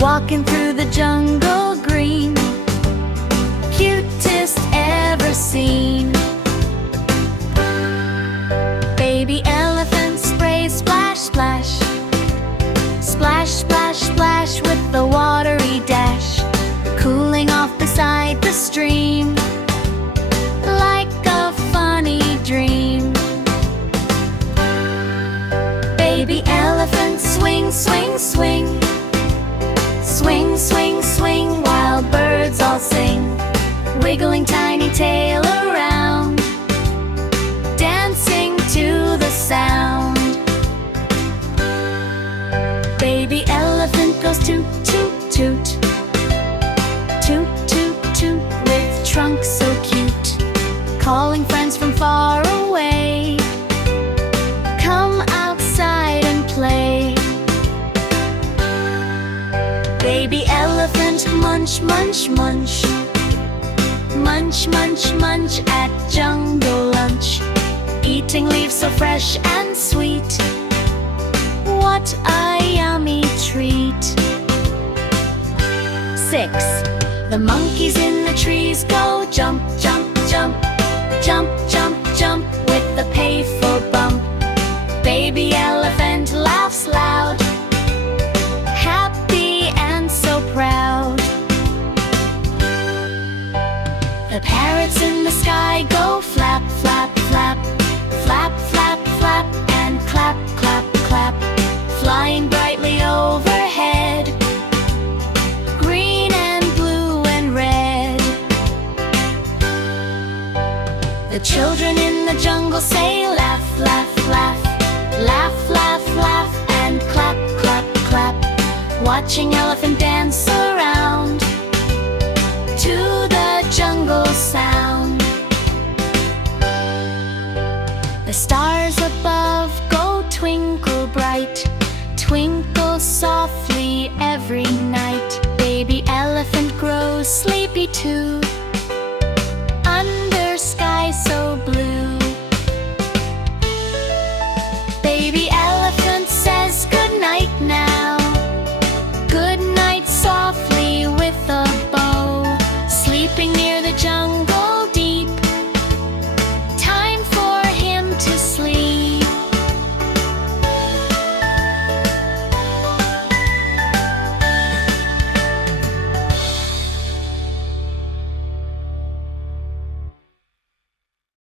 walking through the jungle green, cutest ever seen. Baby elephant sprays splash, splash, splash, splash, splash with the watery dash, cooling off beside the stream like a funny dream. Baby elephant swing, swing, swing, swing, swing, swing, while birds all sing, wiggling tiny tail around, dancing to the sound. Baby elephant goes toot, toot, toot, toot, toot, toot, with trunk so cute, calling friends from far away, come outside and play. Baby elephant munch, munch, munch, munch, munch, munch at jungle lunch, eating leaves so fresh and sweet, what a yummy treat. 6. The monkeys in the trees go jump, jump, jump, jump, jump, jump with the playful bump. Baby elephant laughs loud, happy and so proud. The parrots in the sky go flap, flap, flap, flap, flap, flap, and clap, clap, clap, flying brightly overhead, green and blue and red. The children in the jungle say laugh, laugh, laugh, laugh, laugh, laugh, and clap, clap, clap, watching elephant